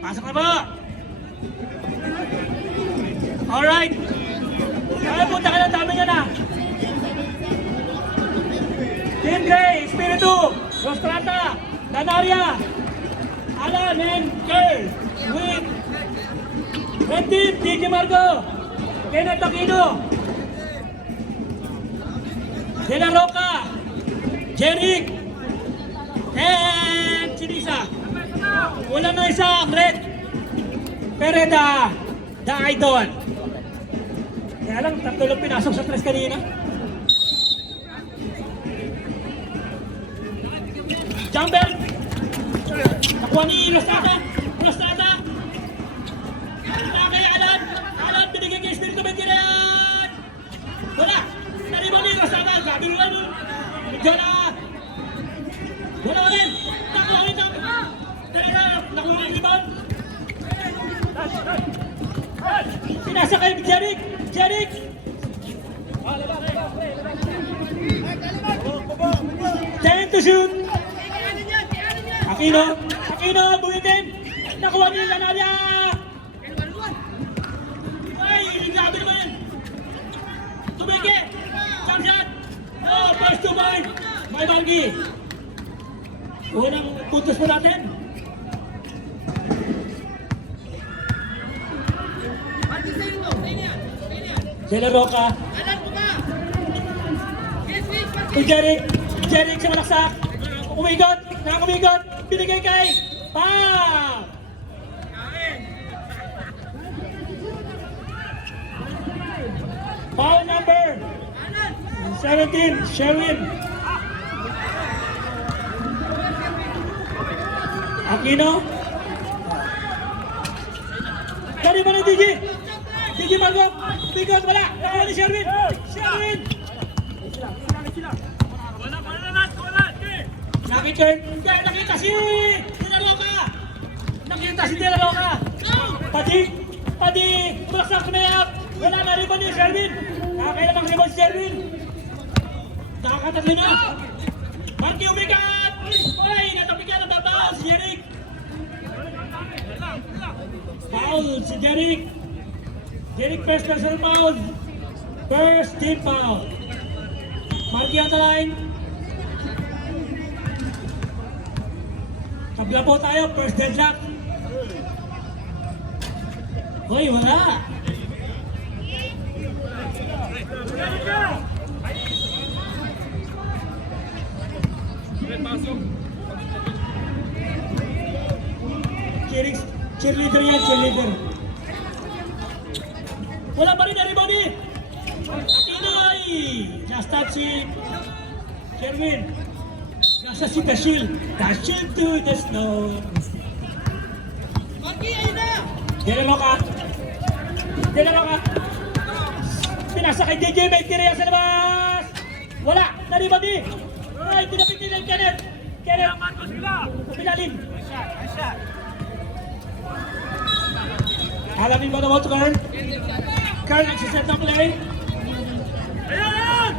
Pasok na po! Alright! Kaya punta ka ng dami nyo na! Team Gray, Espiritu, Rostrata, Danaria, Alan and Kerr with Red Team, DJ Margo, Kenneth Aquino, De La Roca, Jeric, and Chinisa. Wala na isa, Red Pereda, The Idol. Kaya lang, tatlo lang pinasok sa tres kanina. Jumper! Nakuha ni Rostrata! Rostrata! Wala kay Alan! Alan, binigay kay Espiritu Bendiran! Wala! Nariban ni Rostrata! Sabi nila nun! Medyo na! Wala rin! Nakuha rin ang... Nakuha rin rebound! Pinasa kay Jeric! Jeric! 10 to shoot! Aquino! Aquino! Buhitin! Nakuha niyo yung Danaria! Ay! Grabe naman yun! Tumiki! Jump shot! Oh! First to point! May Bargi! Unang puntos po natin! De La Roca! Si Jeric! Jeric sa malaksak! Umigot! Nakakumigot! Binigay kay Pam! Foul number 17, Sherwin. Aquino. Dari mana DJ? DJ Margo. Bigot wala. Nakakuha ni Sherwin. Sherwin. Nakita si De La Roca! Nakita si De La Roca! Padi! Bulaksak na yap! Wala na rebound ni Sherwin! Nakakailang rebound si Sherwin! Nakakatatlo na! Marky umikat! Ay! Natapikan ang babaw si Jeric! Foul si Jeric! Jeric first personal foul! First team foul! Marky on the line! Kabila po tayo, first deadlock. Hoy, wala. Cheerleader yan, cheerleader. Wala pa rin na rebound eh. Aquino ay just touching. Sherwin. Nasa si Dashil to the snow. De La Roca. Pinasa kay DJ, may tiriya sa labas. Wala, naribad eh. Ay, tinapit din Kenneth. Pilalim. Alamin ba na mo ito, Kern? Kern, nagsiset ng play. Ayan!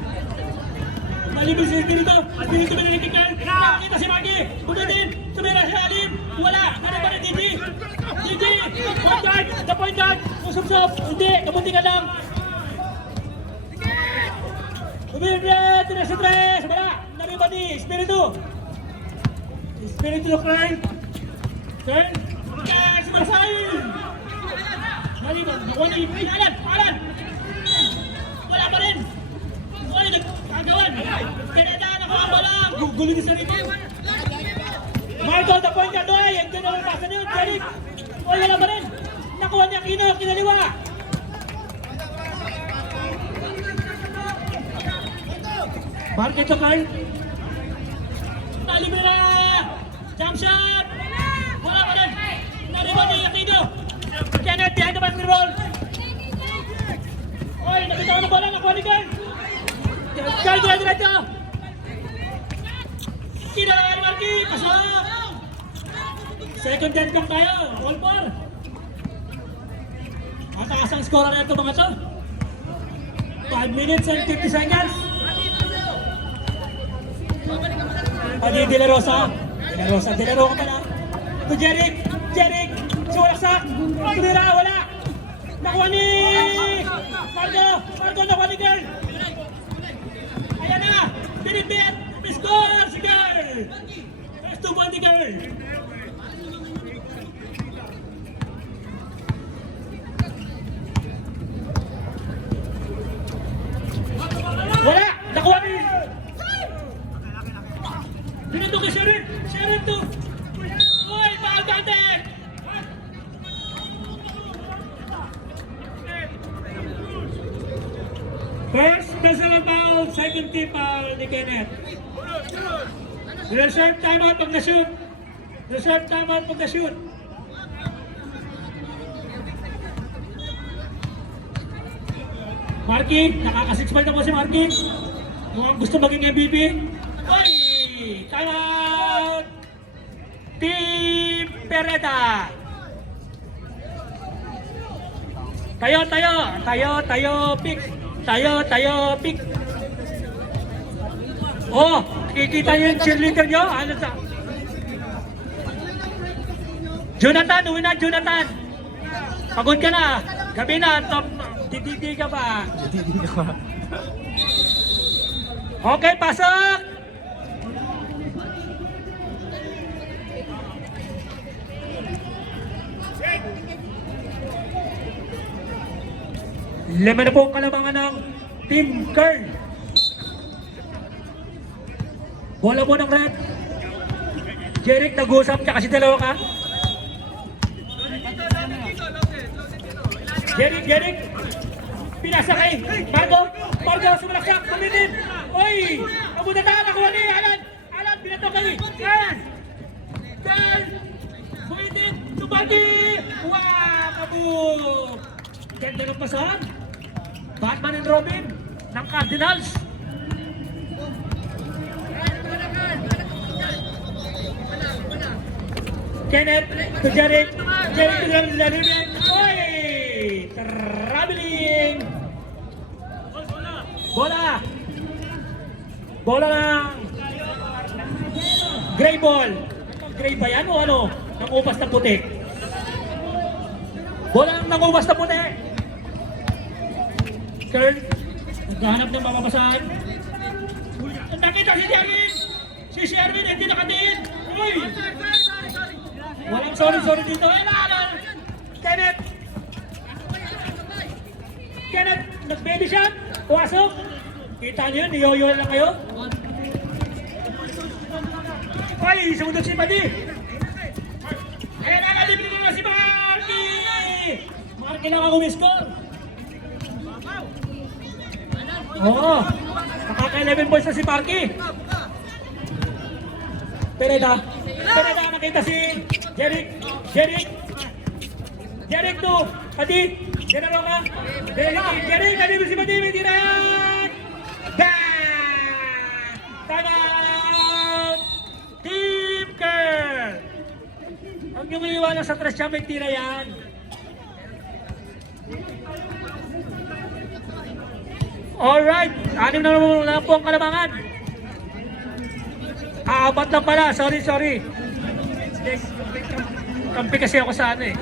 Malibig si Espiritu. Espiritu binigay kay Kern. Nakakita si Marky. Bumitin. Tumira si Alim. Wala. Ano ba rin, DJ? The point guard. Usap-usap. Hindi. Kamunti ka lang. Bumitin. Tira si Tres. Wala. Naribad ni Espiritu. Espiritu ng Kern. Kern. Yes! Marsail. Naribad. Nakuha ni Alan. Wala pa rin. Wala nagkagawan. Pinadaan ako ang walang. Gulo din sa rito. Marco, the point guard. Oy, ang gano'n ang pasa niyo. Jeric. Oy, wala pa rin. Nakuha ni Aquino. Kinaliwa. Market to Carl. Libre na. Jump shot. Wala pa rin. Nariba ni Aquino. Kenneth behind the basketball. Oy, nakita ko na bola. Nakuha ni Carl. Carl, diretso. Kinala ni Marky. Pasok. Second dead come tayo. All four. At Mataas ang score na ito mga to. 5 minutes and 50 seconds. Padi De La Rosa. De La Rosa ka pala. Ito Jeric. Suwalaksak. Tumira, wala. Nakuha ni Marco nakuha ni Girl. Ayan na. Pinipit. Score si Girl. First 2 point ni Girl. Wala! Nakuha ni... Pinito kay Sharon! Sharon to! Uy! Foul counted! First personal foul, second team foul ni Kenneth. Reserve timeout pag na-shoot. Reserve timeout pag na-shoot. Marky, nakaka-6 point na po si Marky. Mukhang gusto maging MVP. Uy! Time out! Team Pereda! Tayo, pick. Oh, kikita niyo yung cheerleader niyo? Ano sa? Jonathan, uwi na, Jonathan. Pagod ka na. Gabi na, top. Dididi ka ba? Okay, pasok! Lima na po ang kalabangan ng Team Curl. Bola mo ng red. Jeric, nag-uusap ka kasi dalawa ka. Jeric. Pinasa kay Marco, sumalaksak, kumitin. Oy! Nabuta tayo, nakuha ni Alan, binato kay Alan. Kumitin, tumati. Wow, kabuk. Ganda ng pasahan. Batman and Robin ng Cardinals. Kenneth to Jeric to Jeric. Oy! Traveling! Bola lang! Gray ball! Gray ba yan o ano? Nangupas na puti. Bola lang nangupas na puti. Curl, naghahanap ng mapapasahan. Nakita si Sherwin, hindi nakatiin. Uy! Walang sorry dito. Kenneth, nag-baby shot. Puwasok. Kita niyo yun, niyoyo lang kayo. Ay, sumunod si Padi. Ayan, nakalibin na si Marky. Marky lang ako umiscore. Oo, nakaka-11 points na si Marky. Pereda, nakita si Jeric to Padi. General ka. Jeric, kanino si Padi, may tiran. Time out! Team Curl! Huwag niyong iiwanan sa trash siya, may tira yan. Alright, 6 na lang po ang kalabangan. Apat lang pala, sorry. Kampi kasi ako sa ano eh.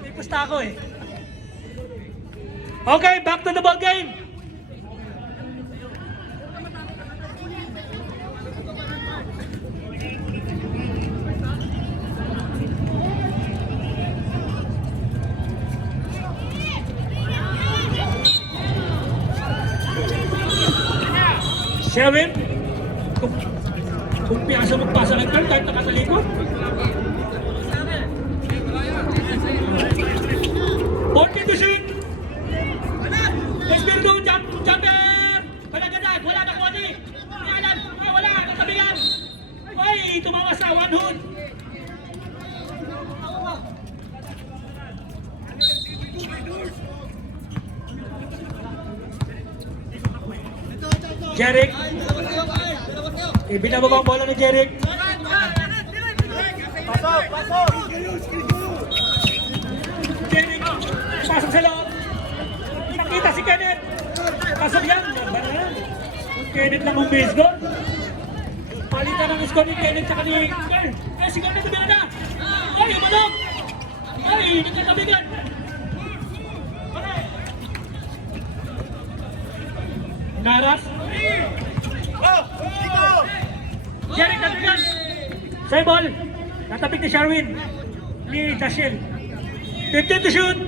May pusta ako eh. Okay, back to the ball game. Sherwin, kung piyasa magpasa ng kahit nakatalikod. 40 to shoot. Espiritu, jumper! Palagadag, wala na kuha ni. Wala, natabigan. Ay, tumawa sa one hood. Jeric. Ibinababa ang bola ni Jeric. Pasok, pasok! Kenneth, pasok sa loob. Nakita si Kenneth. Pasok yan. Laban na yan. Kenneth lang ang base goal. Palitan ang score ni Kenneth tsaka ni Carl. Ay, si Kenneth na na. Ay, umalog. Ay, nagkakabigan. Naras. Jerry Katigan. Sa'yo ball. Natapik ni Sharwin. Ni Dashiel. 15 to shoot.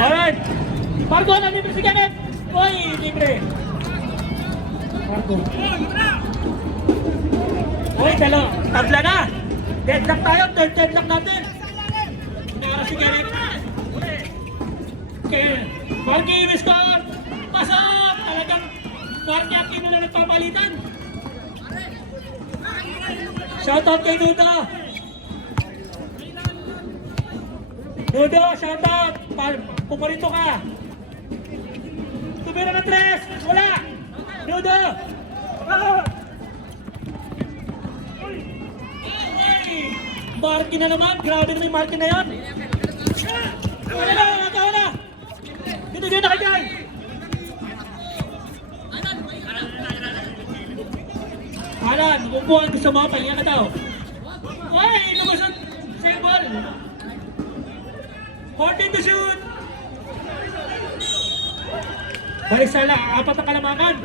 Alright. Marco, nalibre si Kenneth. Uy, libre. Marco. Uy, talo. Tabla na. Deadlock tayo. Third deadlock natin. Nara si Kenneth. Okay. Marky, score. Pasok. Talagang Marky Aquino na nagpapalitan. Shoutout kay Duda. Dudo, shoutout. Pumarito ka. Tumira ng tres. Wala. Dudo. Marky na naman. Grabe naman yung Marky na yan. Wala na. Nagawa na. Binigyan na kayo. Alan, nabubuhan ko sa mga pahinga ka daw. Ay, lumusot. Save ball. 14 to shoot. Balik sala, apat na kalamakan.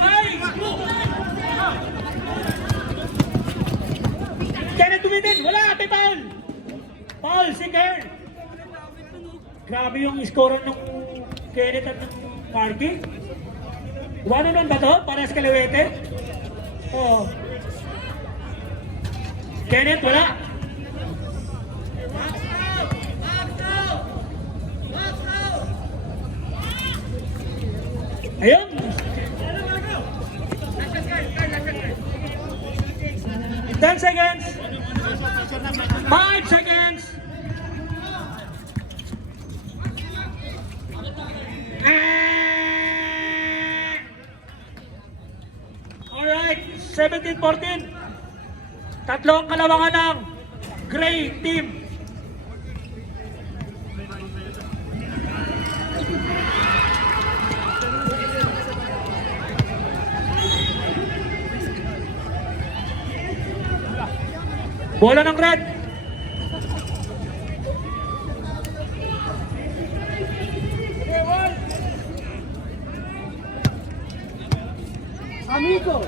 Ay! Kenneth tumitin, wala, may foul. Foul, si Kern. Grabe yung score ng Kenneth at ng Marky. 1-1 ba to? Para sa Kalawete? Oo. Kenneth, wala. Ayun. 10 seconds. 5 seconds. Alright, 17-14. Tatlong kalawangan ng Gray Team. Bola ng Red. Amigo!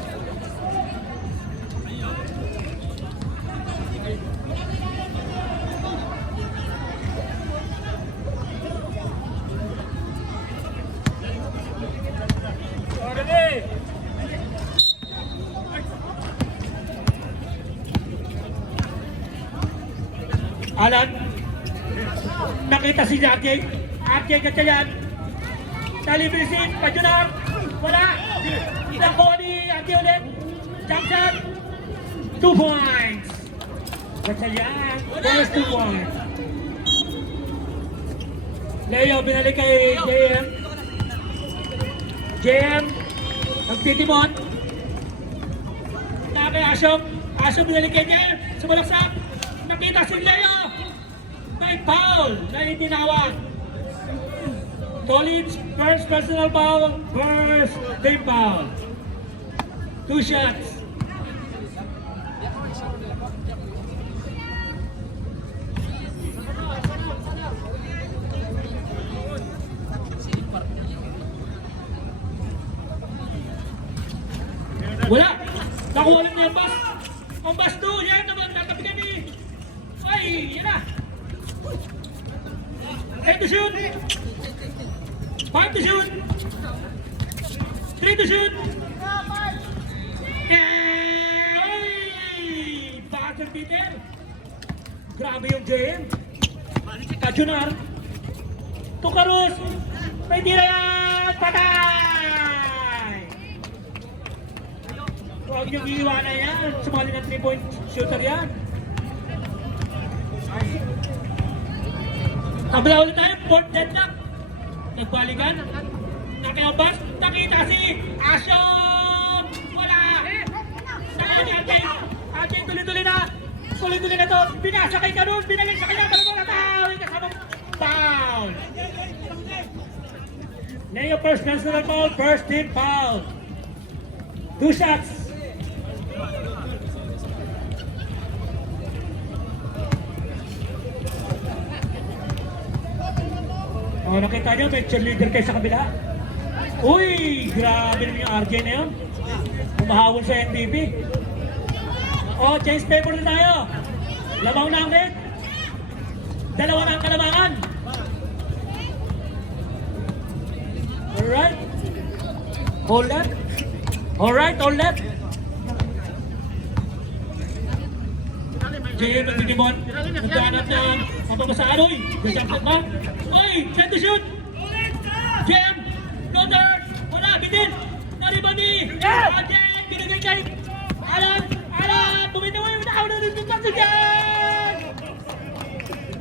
Alan, nakita si Jackie. Jackie Gatchayan. Talibrisin, Pajunar. Wala. Nakuha ni Jackie ulit. Jump shot. 2 points. Gatchayan. There's 2 points. Leo, binalik kay JM. JM, nagtitimon. Kay Asyong. Asyong binalik kay JM. Sumalaksak. Nakita si Leo. May foul na itinawag. Collins, first personal foul, first team foul. 2 shots. Wala. Nakuha lang niya ang bus. Ang bus 2, yan naman. Natapigan ni. Ay, yan na. 10 to shoot. 5 to shoot. 3 to shoot. Ay! Buzzer beater. Grabe yung JM. Kajunar. Tukarus. May tira yan. Patay! Huwag niyong iiwanan yan. Sumali ng 3-point shooter yan. Kabila ulit tayo, fourth deadlock. Nagbalikan. Nakiabas. Nakita si Asyong. Wala. Saan ni Ate? Ate, tuloy-tuloy na. Tuloy-tuloy na to. Binasa kay Ganun. Binagay sa kanya. Balong na tao. Kasama foul. Neo first personal foul. First team foul. 2 shots. Oh, nakita nyo, may cheerleader kayo sa kabila. Uy, grabe naman yung RJ na yun. Umahawol sa MVP. Oh, change paper na tayo. Lamaw na ang red. Dalawa na ang kalamangan. Alright. Hold left. Alright, hold left. JM at Tinimon. Magkahanap ng mapapasaan. Uy, jump shot ba? Uy, set to shoot. JM, floater. Wala, bitin. Naribani. Again, binigay kay Alan. Alan, bumitaw. Uy, nakaw na rin yung tatlo dyan.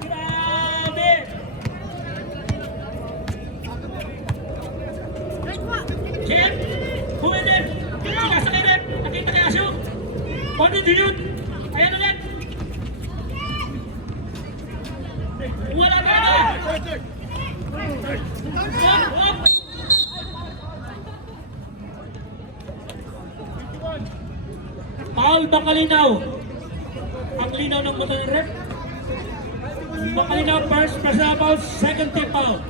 Grabe. JM, bumitaw. Sinasa kay Rep. Nakita kay Asyo. Pwede din yun. Ayan ulit. Wala ka na! Paul Bacalinaw. Ang linaw ng mata ng rep. Bacalinaw first, personal foul, second team foul.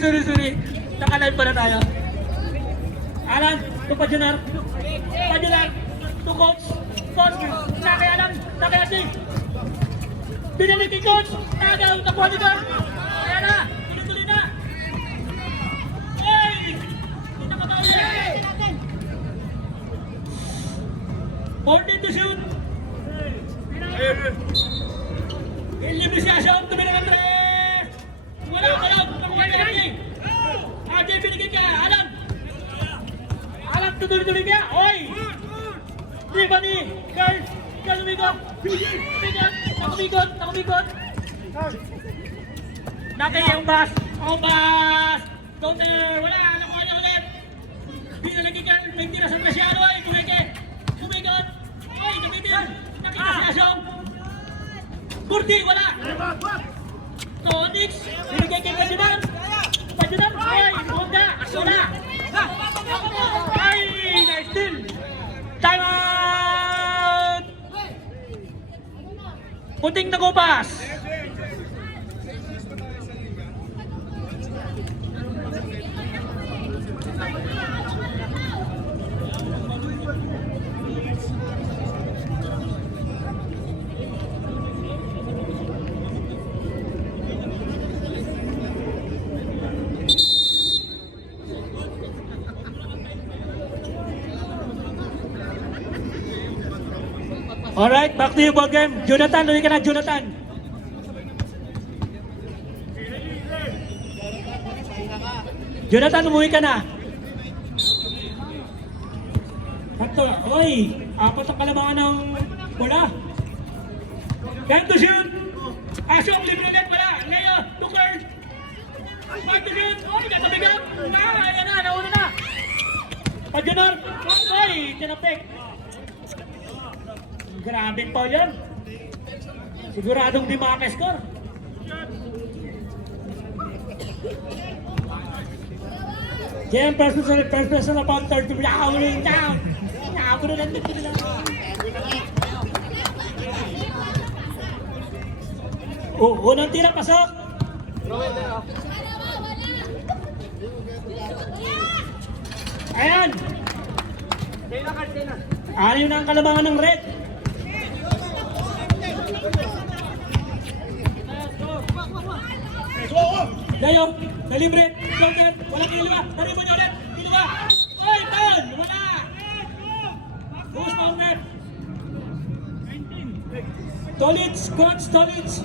Sorry. Naka-live pala tayo. Alan, to Pajunar. Pajunar, to Coach. Coach, nakay Alan, nakay Ate. Binalik kay Coach. Tagaw, nakuha nito. Kaya na, tuloy-tuloy na. Hey! Hindi nakabali. 14 to shoot. Eliminasyon, tumira ng 3. Wala. Nakuha ni Ate. Ate, binigay ka. Alan. Alam, tuloy-tuloy niya! Oy! Di ba ni? Girl! Umikot! Nakumikot! Nakay ang bas! Ang bas! Counter! Wala! Nakuha niya ulit! Binalagi ka! May tirasan na siya! Oy! Kumikot! Oy! Nabitin! Nakita si Asyong! Kurdi! Wala! Tonix! Binigay kay Pajunar! Oy! Honda! Wala! Ay! Nice steal! Time out! Puting nagupas! Alright, back to you ball game. Jonathan, luwi ka na, Jonathan. Jonathan, umuwi ka na. Sakto, oy, apat ang kalamangan ng bola. Time to shoot. Asyong, libre ulit, wala. Leo, Tucker. Time to shoot. Oy, natabigang. Ayan na, nauna na. Pajunar. Oy, tinapik. Grabe pa yan. Siguradong di makaka-score. Jam first person about 30. Yawling down. Yawling lang dito lang. Oh, unang tira, pasok. Ayan. Ayaw na ang kalamangan ng red. Dayo, deliberate, floater, walang kiliwa, taribo niyo ulit, kiliwa. Oy, down, wala. Who's corner? Coach Tolitz.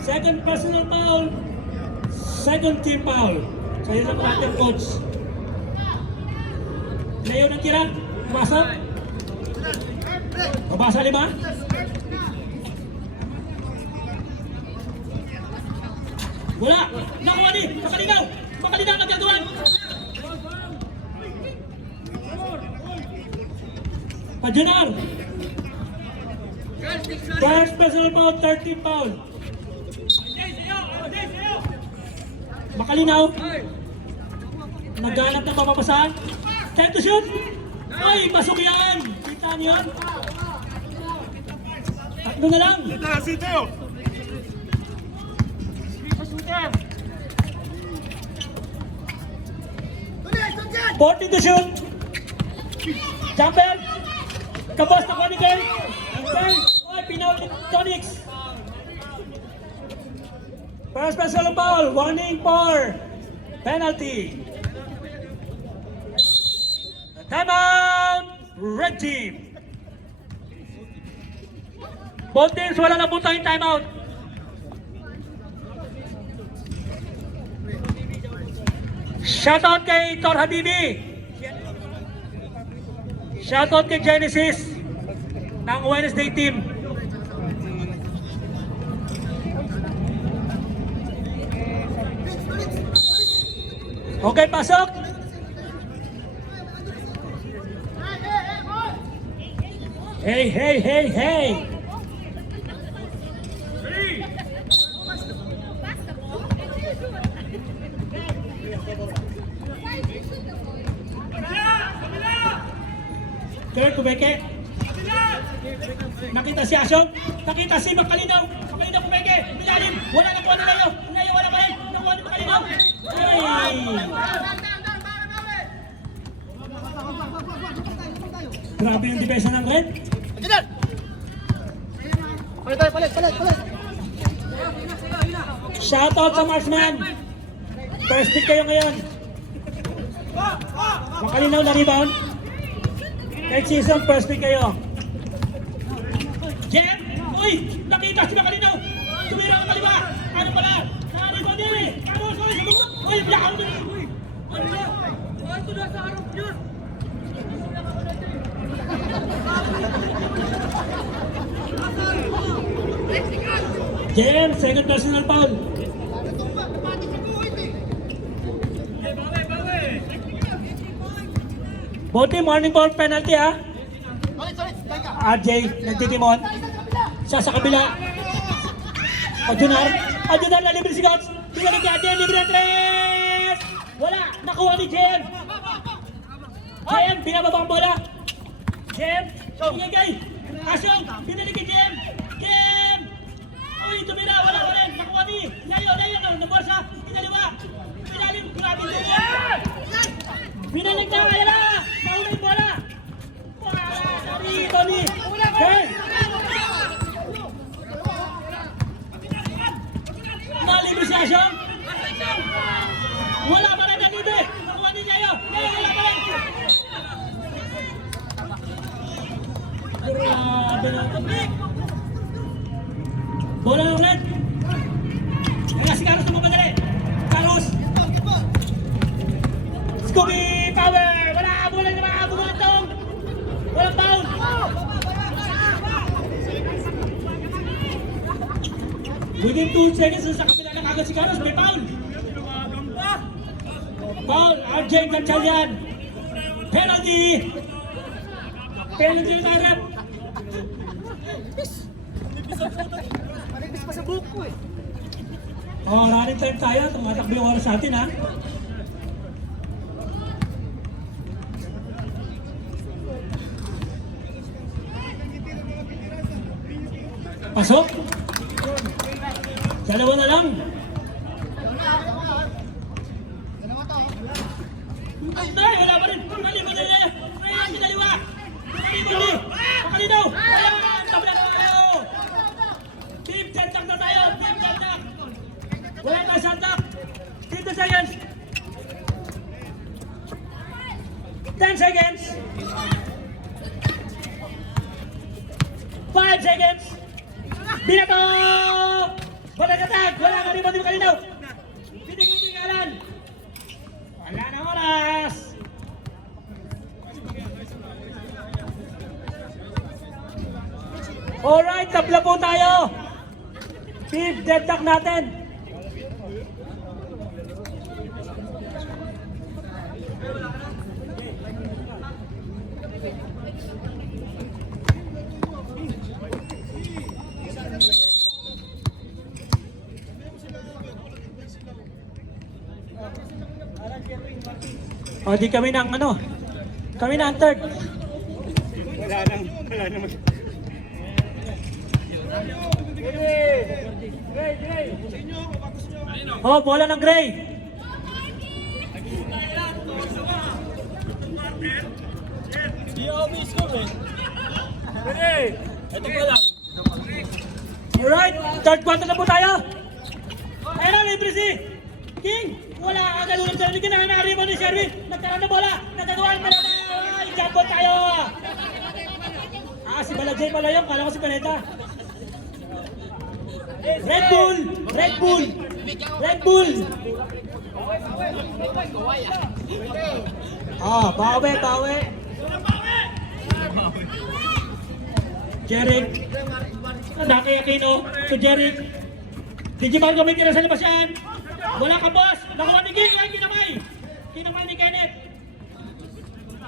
Second personal foul, second team foul. Sa'yo lang natin, coach. Layo ng tira, masok. Baba sa 5. Wala. Nakuha ni. Makalinaw. Makalinaw ang gagawin. Pajunar. First personal foul, 13 foul. Makalinaw. Naghanap ng papapasahan. Time to shoot. Ay, pasok yan. Kita niyo yan. Tatlo na lang. 40 to shoot. Jumper. Kabos na Conical. Jumper. Ay, pinaw ni Tonix. First personal foul. Warning for penalty. Timeout. Red team. Both teams wala na punta yung timeout. Shoutout kay Tor Habibi. Shoutout kay Genesis ng Wednesday team. Okay, pasok. Hey, hey, hey, hey. Kurt Kubeke. Nakita si Asyong. Nakita si Makalinaw. Makalinaw Kubeke. Milalim. Wala na kuha na Layo. Layo wala pa rin. Nakuha ni Makalinaw. Hey! Grabe yung depensa ng Red. Palit. Shoutout sa Marksman. First pick kayo ngayon. Makalinaw na rebound. Next season, first pick kayo. Jem! Uy! Nakita si Makalinaw! Tumira ang kaliwa! Ano pala? Rebound din eh! Ano? Sorry! Uy! Blackout din eh! Uy! Ano na? Ito na sa harap yun! Jem! Second personal foul! Bote, morning ball penalty ha. RJ, nagtitimon. Siya sa kabila. Pajunar na libre si Gots. Tingnan ni RJ, libre ang tres. Wala, nakuha ni Jem. Jem, binababa ang bola. Jem, ingay. Asyong, binili kay Jem. Jem. Uy, tumira, wala. Nakuha ni. Layo, nabuwasa. Inaliwa. Pinalim, grabe ito. Binalik na, ayan na. Nauna yung bola! Tony! Okay! Nalibre si Asyong! Wala pa rin nalibre! Nakuha ni Layo! Wala pa rin! Grabe na ito! Bola ng Red! Kaya si Carlos na mapadali! Carlos! Scooby Power! Walang foul! Within 2 seconds sa kapila ng agad si Carlos, may foul! Foul! RJ Gatchalian! Penalty! Penalty yung harap! Manipis pa sa buko eh. Oh, running time tayo. Tumatakbo yung oras natin ha. Pasok. Dalawa na lang. Ay, wala pa rin. Naliwa na niya. Ay, kinaliwa. Makalinaw. Ayan, tabi na tayo. Team Chantak na tayo. Team Chantak. Wala na Chantak. 15 seconds. 10 seconds. 5 seconds. Binato! Balagatag! Wala ka rin mo din Makalinaw! Piting-pitingalan! Wala na oras! Alright, tabla po tayo. Fifth deadlock natin. O, di kami ng ano? Kami na ang third. Wala nang. Oh, bola ng Gray. Alright, third quarter na po tayo. Ayun na, libre si King. Wala ang galunan sa King. Nakariban ni Sherwin. Nagkaroon na bola. Nagkagawa ang bola. Ay, jumbo tayo. Si Balajay pala yun. Kala ko si Paneta. Red Bull! Red Bull! Red Bull! Bawi, bawi. Jeric. Nakayakino. To Jeric. Digimon kami tira sa labas yan. Wala ka, boss. Nakuha ni King. Ay, kinamay. Kinamay ni Kenneth.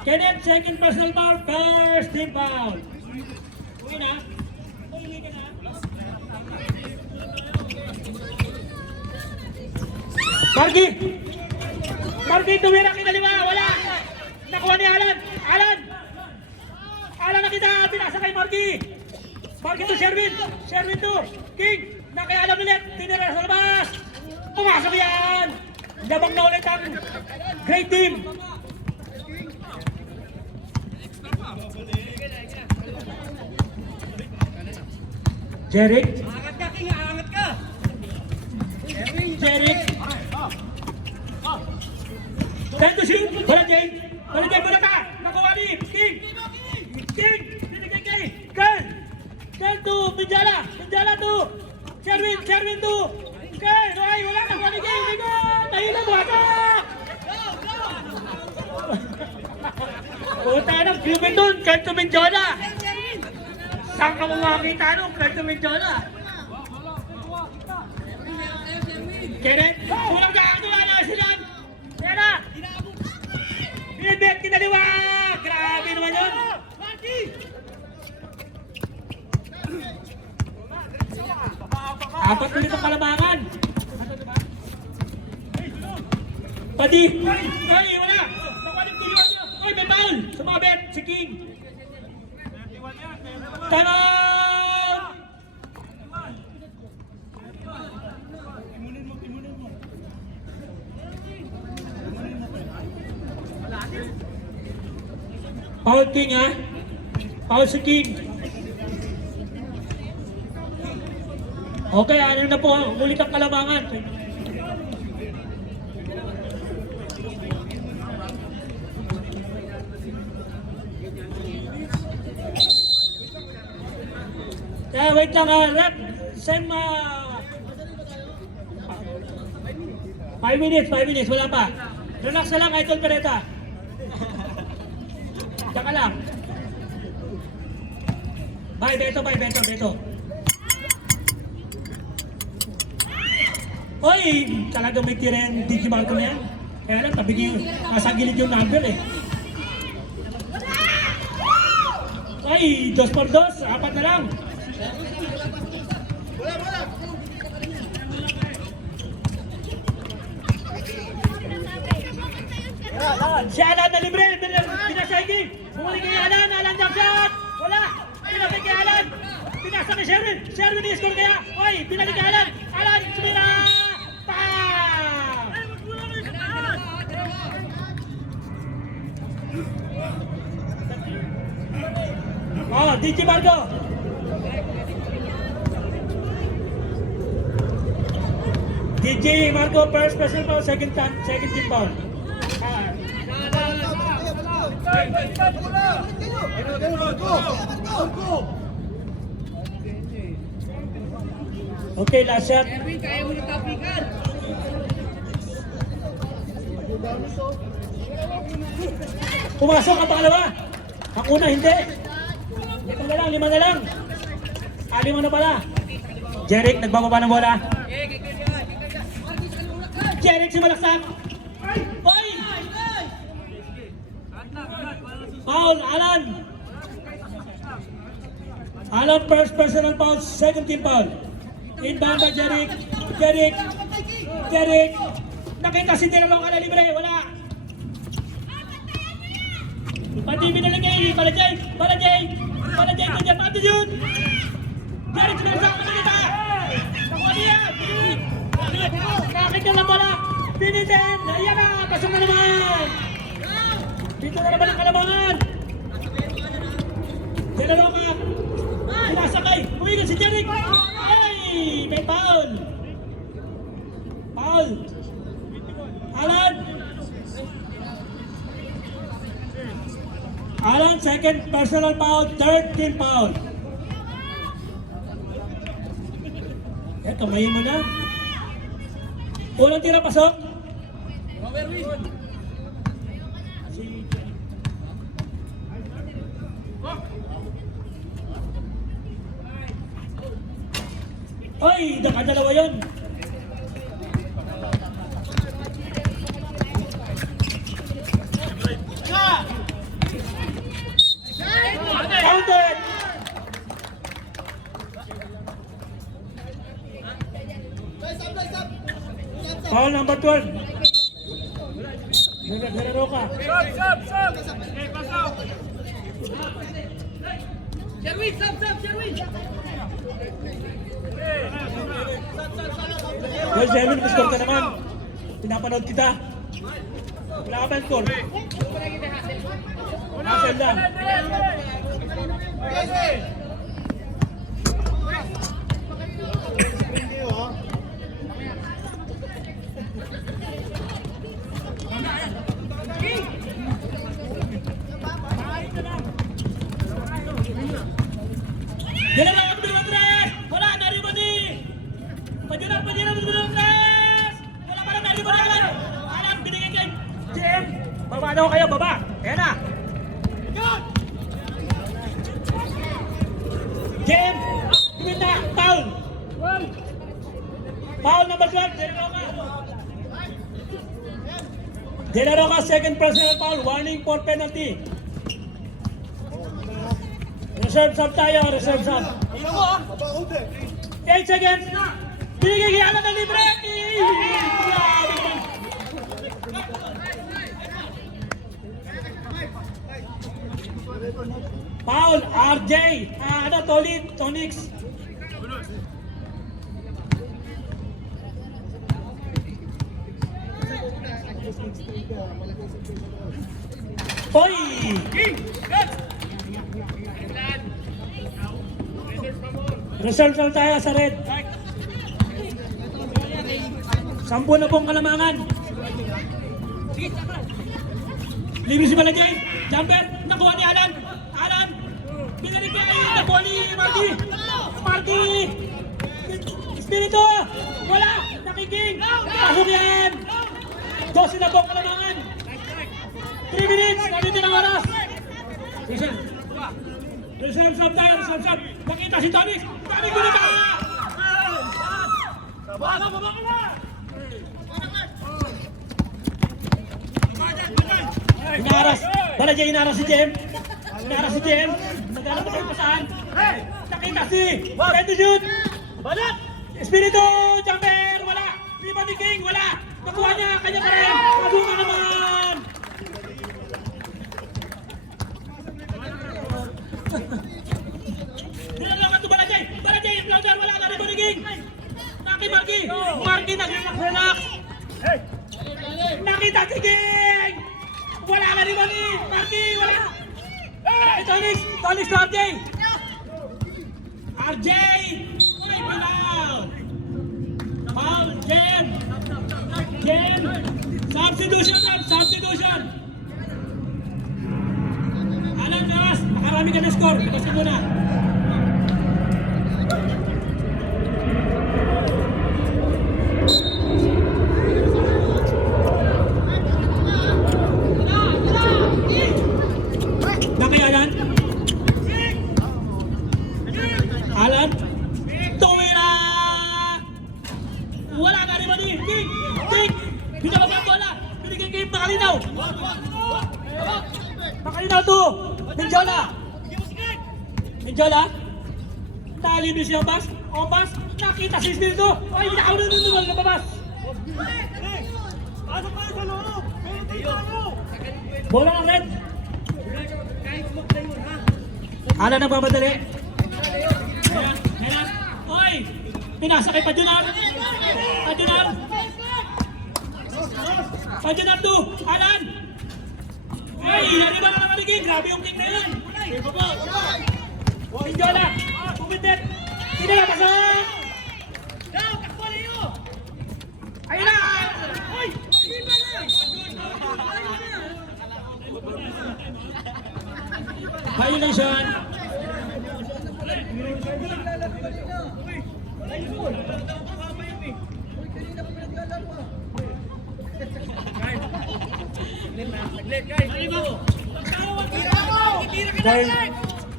Kenneth, second personal foul. First team foul. Uwi na. Uwi ka na. Marky! Marky, tumira kinaliwa. Wala. Nakuha ni Alan. Alan! Alan na kita. Pinasa kay Marky. Marky to Sherwin. Sherwin to King. Nakialam ulit. Tinira sa labas. Pumasok yan. Labang na ulit ang great team. Jeric. Angat ka, King. Angat ka. Jeric. Time to shoot. Balajay. Balajay, bola ka. Nakuha ni King. King. Binigay kay Ken. Ken to Pinjala. Pinjala to Sherwin. Sherwin to Ken. Ay, wala. Nakuha ni King. King. Mahina mo ata. Puta ng Cuban doon. Ken to Pinjala. Saan ka mo makakita nung Ken to Pinjala? Kenneth. Kulang ka. Kuha na sila. Kaya na. Binibet kinaliwa! Grabe naman yun! Apat ulit ang kalamangan! Pati! Ay, wala! Nakuha ko yun! Ay, may foul! Sumabit si King! Time out! Foul King ha? Foul si King. Okay, ano na po, ulit ang kalamangan. Kaya wait lang ha, rep, send 5 minutes, wala pa. Relax na lang, Idol Pereta. Saka lang. Bye, Beto. Hoy, talaga may tiren Digi Marco na yan. Kaya lang, nasa gilid yung number eh. Ay, 2x2, apat na lang. Si Alan na libre, pinasaygi. Bumuli kay Alan jump shot. Wala, pinasay kay Alan. Pinasa kay Sherwin. Sherwin i-score kaya. Oy, pinalik kay Alan. Alan, sumira. DJ Marco. DJ Marco, first special foul, second team foul. Okay, last shot. Pumasok ang pangalawa. Ang una, hindi. 5 na lang, 5 na lang. Ali mo na pala. Jeric, nagbababa ng bola. Jeric si Malaksak. Oy! Foul, Alan. Alan, first personal foul, second team foul. Inbound by Jeric. Jeric. Nakita si Tinalong na libre, wala. Pati binalagay, Balajay, kanya pati yun. Jeric, sinasama na kita. Nakuha niya. Nakakita lang bola. Pinitin, ayan na, pasok na naman. Dito na naman ang kalamangan. Tinalong ka. Sinasakay, uwigan si Jeric. Ay, may foul. Alan, second personal foul, third team foul. Kamayin mo na. Unang tira, pasok. Ay, nakadalawa yun. Counted! Foul number 12. Guerrero ka. Well, Sherwin, score ka naman. Pinapanood kita. Wala ka ba yung score? Hassel lang. Dala lang ako ng tres! Wala! Naribody! Padira! Tres! Wala pa lang naribody! Alam! Binigay kay JM! Baba daw kayo! Baba! Ayan na! JM! Pinita! Foul! Foul number 12! De La Roca, second personal foul. Warning for penalty. Reserve sub tayo, reserve sub. 8 seconds. Binigay kay Alan ng libre. Foul, RJ. Tonix. Hoy! Reserve lang tayo sa red. 10 na pong kalamangan. Libis si Balajay. Jumper. Nakuha ni Alan. Binalik niya. Nakuha ni Marty. Espiritu. Wala. Nakiking. Pasok yan. 12 na pong kalamangan. 3 minutes. Nandito ng oras. Reserve sub tayo. Nakita si Tonix. Tani ko na ba? Baba ka na. Inaras. Balajay inaras si Jem. Naglalaro pa kayo pasaan. Nakita si Ready Dude. Balat. Espiritu. Jumper. Wala. Liberty King. Wala. Nakuha niya. Kanya pa rin. Pabunga naman. Nilalang ka ito Balajay. Yung flounder. Wala na. Liberty King. Marky nag-relax. Nakita si King. Wala ka rin Marky. Wala. Tonix to RJ. Uy, pinaw. Foul, Jen. Substitution. Alan, Jas. Makarami ka na score. Ipasok mo na. Alan? Marinaw 2. Menjola. Menjola. Tali mo siya, Bas. O, Bas. Nakita si Espiritu. Ay, nakaunan na babas. Pasok tayo sa loob! Pwede tayo! Bola ng red. Ala nagmamadali. Ayan. Oy! Pinasakay pa Junar. Pajunar. Pajunar 2. Alan. Ay, nariba na naman ni King. Grabe yung King na yun. Menjola. Pumitit. Sinalabasan. Ayun na. Oy! Violation.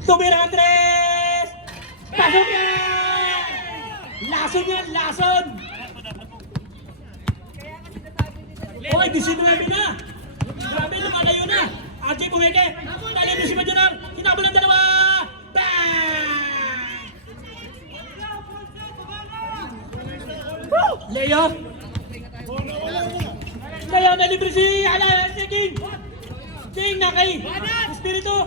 Tumira ang tres! Pasok yan! Lason yan! Lason! Oy, disiplinabi na! Grabe, lumalayo na! RJ Pumeke! Tali mo si Majonar! Hinabol ang dalawa! Bang! Leo! Leo, nalibre si Ala! Si King! King na kay Espiritu!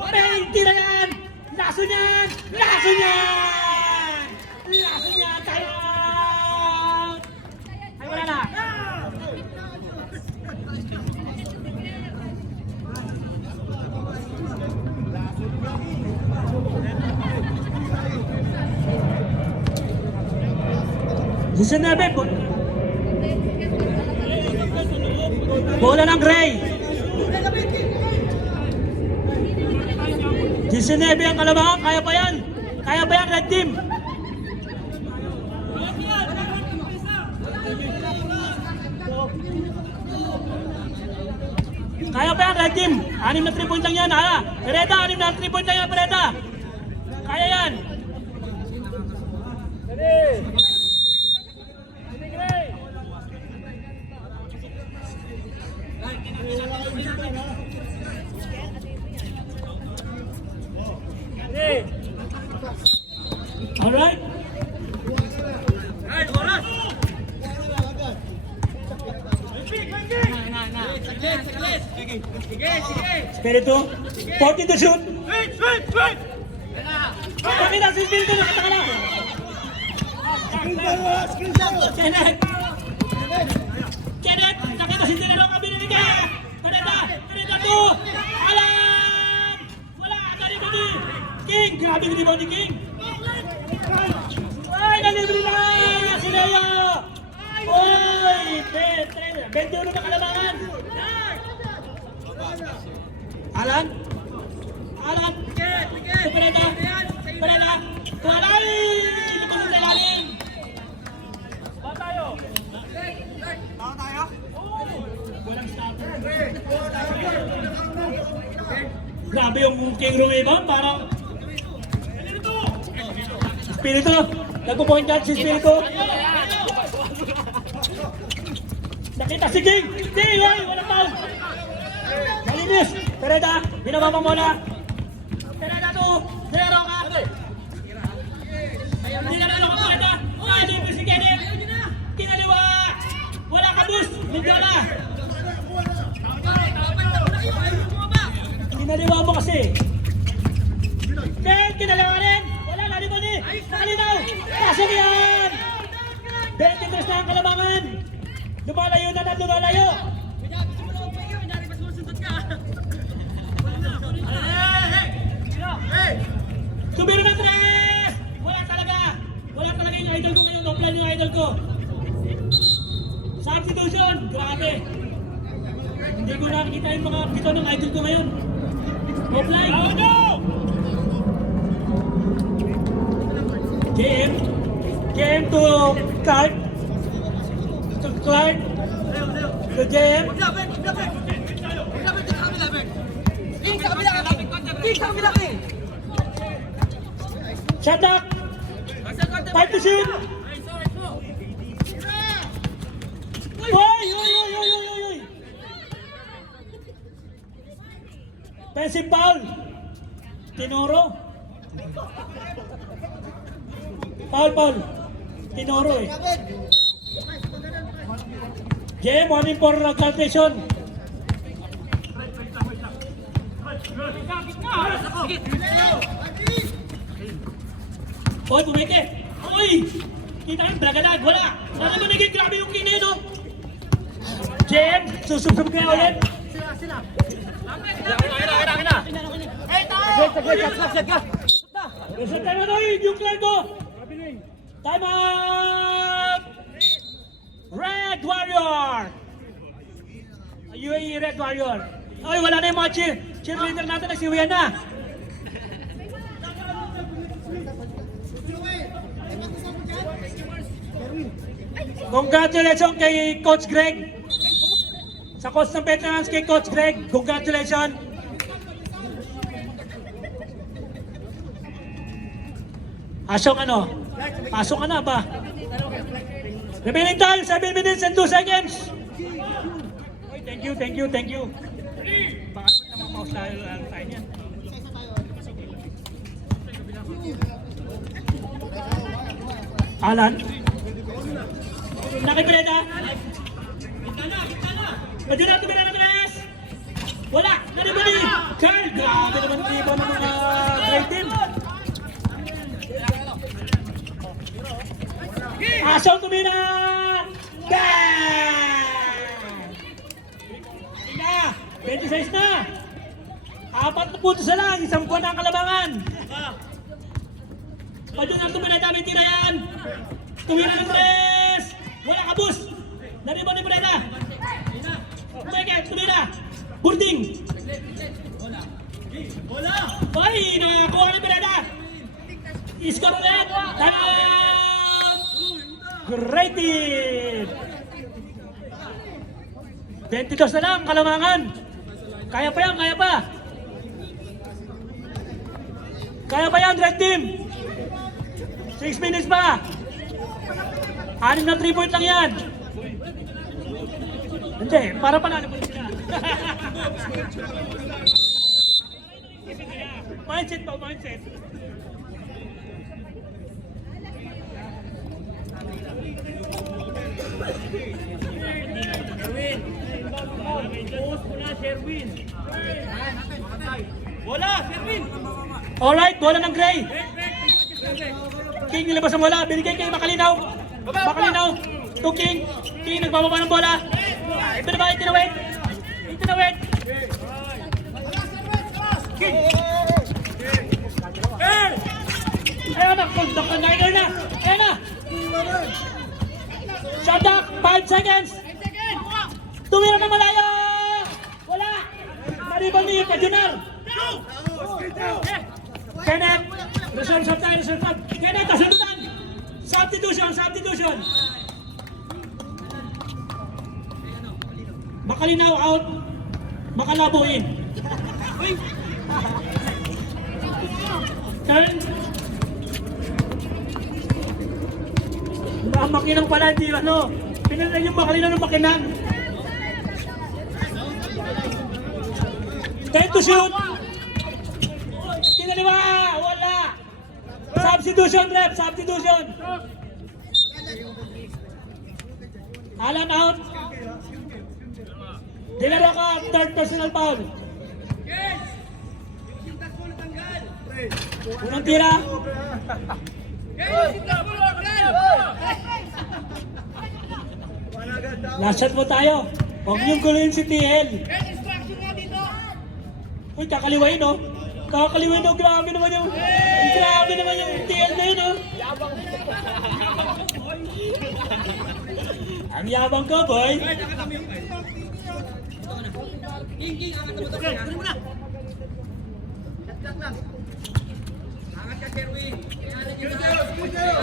Pero tira yan! Lason yan! Lason yan! Lason yan! Tayo! Ay, wala na! Disenebe po. Bola ng Gray. 19 ang Kalamangan. Kaya pa yan. Kaya pa yan, Red Team. Kaya pa yan, Red Team. 6 na 3 point lang yan. Ha? Pereta, 6 na 3 point lang yan, Pereta. Kaya yan. Alright. Espiritu, 40 to shoot. Pakita si Espiritu, nakita ka na. Kenneth, nakita si Dinero ka binibigay. Kaneta 2. Alan! Wala, nalibali. King, grabe yung rebound ni King. Ay, nalibre na si Leo. Oy, 21 na Kalamangan. Alan? Alan? Pereta? Pereta? Tumalay! Lipas sa ilalim! Bawa tayo! Bawa tayo? Walang stop. Grabe yung King Rumibang, parang... Espiritu! Nagpo-point guard si Espiritu! Nakita si King! King! Ay! Walang foul! Malinis! Pereta! Binaba mo muna! Pereta 2! Zero ka! Hindi na lalo ka Pereta! Nalibre si Kenneth! Kinaliwa! Wala ka boost! Menjola! Kinaliwa mo kasi! Ken! Kinaliwa rin! Wala! Naliwa ni! Nakalinaw! Pasok yan! 23 na ang Kalamangan! Lumalayo na na! Lumalayo! Sumiro na 3! Wala talaga! Wala talaga yung idol ko ngayon. Offline yung idol ko. Substitution! Grabe! Hindi ko nakikita yung mga bito ng idol ko ngayon. Offline! JM to Clark. To Clark. To JM. Shut up! 5 to shoot! Oy! Oy! Oy! Oy! Oy! Oy! Offensive foul. Tinoro. Foul. Tinoro eh. Game, 1 for calculation. Hoy, pumike! Hoy! Kita yung bragadag, wala! Ano ba naging grabe yung kine, no? Jem, susubsub ka ulit. Reset tayo na rin, yung clear ko! Time out! Red Warrior! UAE Red Warrior. Ay, wala na yung mga cheerleader natin, nagsiwian na. Congratulations kay Coach Greg. Sa coach ng veterans kay Coach Greg, congratulations. Pasok ka na ba? Remaining time, 7 minutes and 2 seconds. Oy, thank you. Baka naman namang mouse tayo niyan. Alan? Nakipilita? Madura, tumilas! Wala! Nanibali! Carl! Grabe naman ang iba ng mga great team! Asaw tumira! Bang! 26 na! 4 na puntos na lang, isang buwan na ang kalabangan! Madura, tumira namin tira yan! Tumira ng tres! Wala ka, bus! Nariba ni Breda! Tumira! Burding! Ay! Nakakuha ka ni Breda! I-score ulit! Time! Great team! 22 na lang, Kalamangan! Kaya pa yan, kaya pa! Kaya pa yan, Red Team! 6 minutes pa! 6 na 3 point lang yan! Hindi, para panalo po sila. Mindset pa, mindset. Alright, bola ng Gray. King nilabas ang bola, binigay kay Makalinaw. To King. King nagbababa ng bola. Ito na ba? Itinawid. King. Ayan na, kontak ka na. Ayan na. Shot clock, 5 seconds. Tumira na malayo. Wala. Maribang ni Kajunar. Kenneth. Reserve time. Kenneth, kasundutan. Substitution. Makalinaw out. Makalabo in. Turn. Ang makinang pala, hindi pinanay yung Makalinaw ng makinang. Time to shoot. Kinaliwa. Wala. Substitution. Alan out. Dinara ka, third personal foul. Unang tira. Last shot mo tayo. Huwag niyong guluhin si TL. Uy, kakaliwain oh. Grabe naman yung TL na yun oh. Ang yabang ko, boy. King, angat mo ito. Kunin mo na. Lang. Angat ka, Kerwin.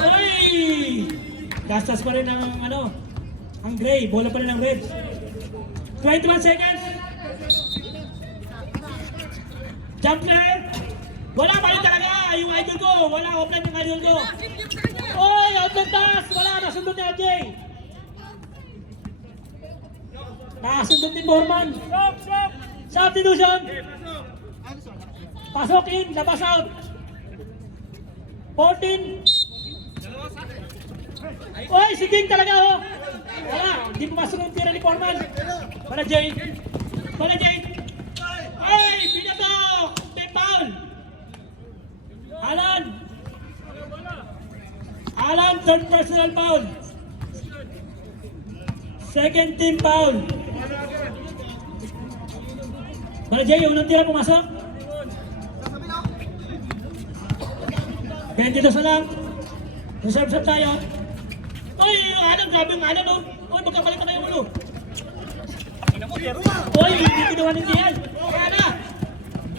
Ay! Gastas pa rin ang gray. Bola pa rin ang red. 21 seconds. Jump clear. Wala pa rin talaga yung idol ko. Wala, offline yung idol ko. Oy, outlet pass. Wala, nasundot ni RJ. Nakasundot ni Borman. Substitution. Pasok in, labas out. 14. Oy, si King talaga oh. Wala, hindi pumasok yung tira ni Foreman. Para Jay. Para Jay. Oy, binato. May foul. Alan, third personal foul. Second team foul. Para Jay, yung unang tira pumasok. 22 na lang. Reserve tayo. Oy, Alan, grabe yung Alan oh. Oy, magkapalit na kayo ulo. Oy, hindi kinuha ng DL. Kaya na.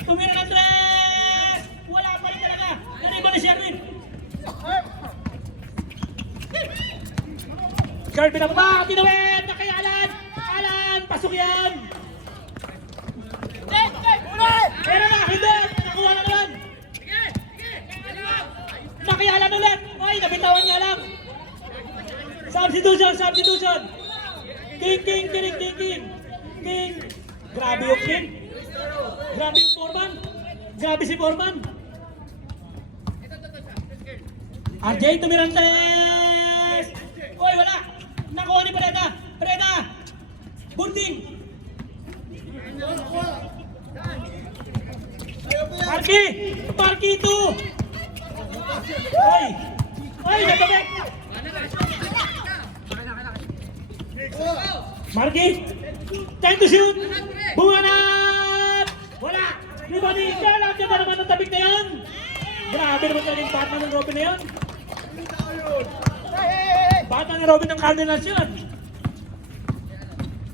Tumira ng tres. Wala pa rin talaga. Nariba ni Sherwin. Sherwin na ba? Tinuwin na kay Alan. Alan, pasok yan. Pero na, hindi. Nakuha na naman. Nakialan ulit. Oy, nabitawan niya lang. Substitution. King. Grabe yung King. Grabe yung Foreman. Grabe si Foreman. RJ Tumirantes. Oy, wala. Nakuha ni Pareda. Bunting. Marky 2. Oy, nagabek. Marky, time to shoot. Buwanat. Wala. Nibani, kailangan ka ba naman ng tabik na yan? Grabe naman talaga yung bata ng Robin na yan. Bata ng Robin ng Cardinals yun.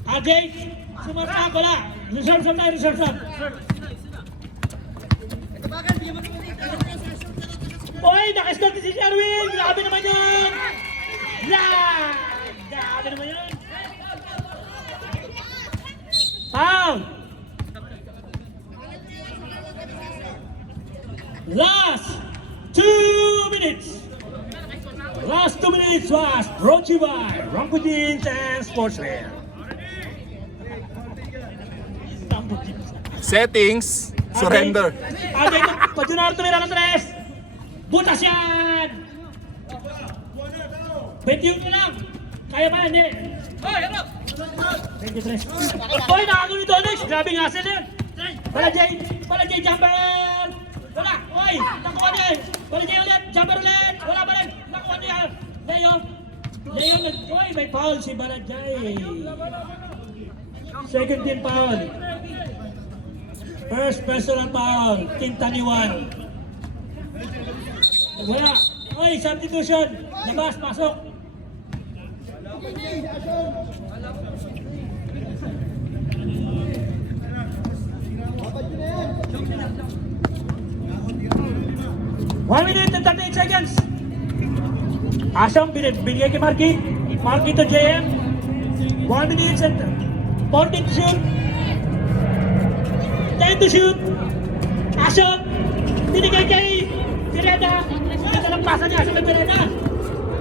RJ, sumasak, wala. Reserve shot. Oy, nakascore si Sherwin! Grabe naman yun! Grabe naman yun! Foul! Last 2 minutes! Last 2 minutes was brought to you by Ronco Jeans and Sportswear. Settings, surrender. Ate, Pajunar tumira ng tres. Butas yan! 21 na lang. Kaya ba? Hindi. Hoy, harap! 23. Hoy, nakagulo ito, Alex. Grabe nga sila yan. Pala Jay, jumper! Wala! Hoy, nakuha niya. Pala Jay ulit, jumper ulit. Wala pa rin. Nakuha niya. Leo, hoy, may foul si Balajay. Second team foul. First personal foul, Team Taniwan. Wala. Oy, substitution. Labas, pasok. One minute and 38 seconds. Asam, binigay kay Marky. Marky to JM. 1 minute and 14 to shoot. 10 to shoot. Asam, binigay kay Pireda. Ito lang pasa niya sa Pireda.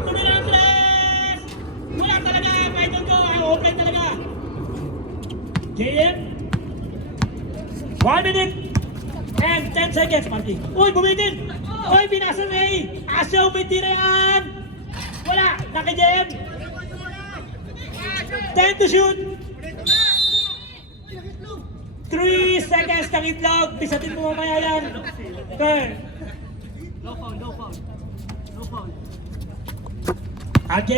Tumira ng tres. Wala talaga. Kahit ko, open talaga. JM. 1 minute and 10 seconds, Marky. Uy, bumitin. Uy, binasa na eh. Asyaw, may tira yan. Wala, naka-JM. 10 to shoot. 3 seconds kang itlog. Bisatin mo mamaya yan. Turn. No foul. RJ.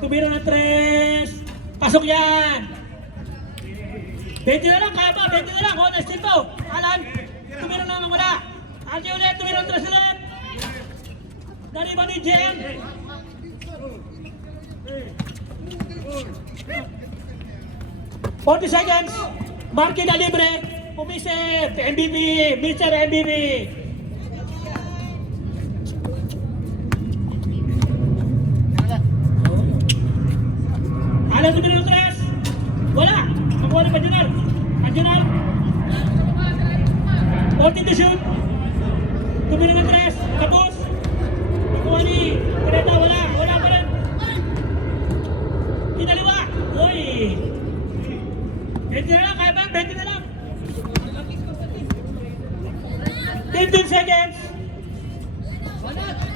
Tumira ng tres. Pasok yan. 20 na lang, kaya pa. 20 na lang. Honest dito. Alan, tumira na naman wala. RJ ulit, tumira ng tres ulit. Nariba ni JM. 40 seconds. Marky na libre. Pumisip. MVP. Mr. MVP. Alan tumira ng tres. Wala. Nakuha ni Pajunar. Pajunar. 14 to shoot. Tumira ng tres. Tapos. Nakuha ni Pireta. Wala pa rin. Kinaliwa. Uy. 20 na lang. Kaya ba? 20 na lang. 15 seconds.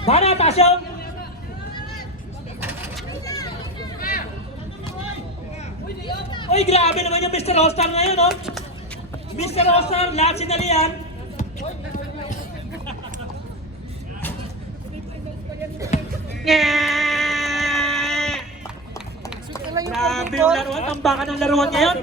Banat, Asyong. Uy, grabe naman yung Mr. All-Star ngayon, oh. Mr. All-Star, lahat sinalihan. Grabe yung laruan, tambakan ng laruan ngayon.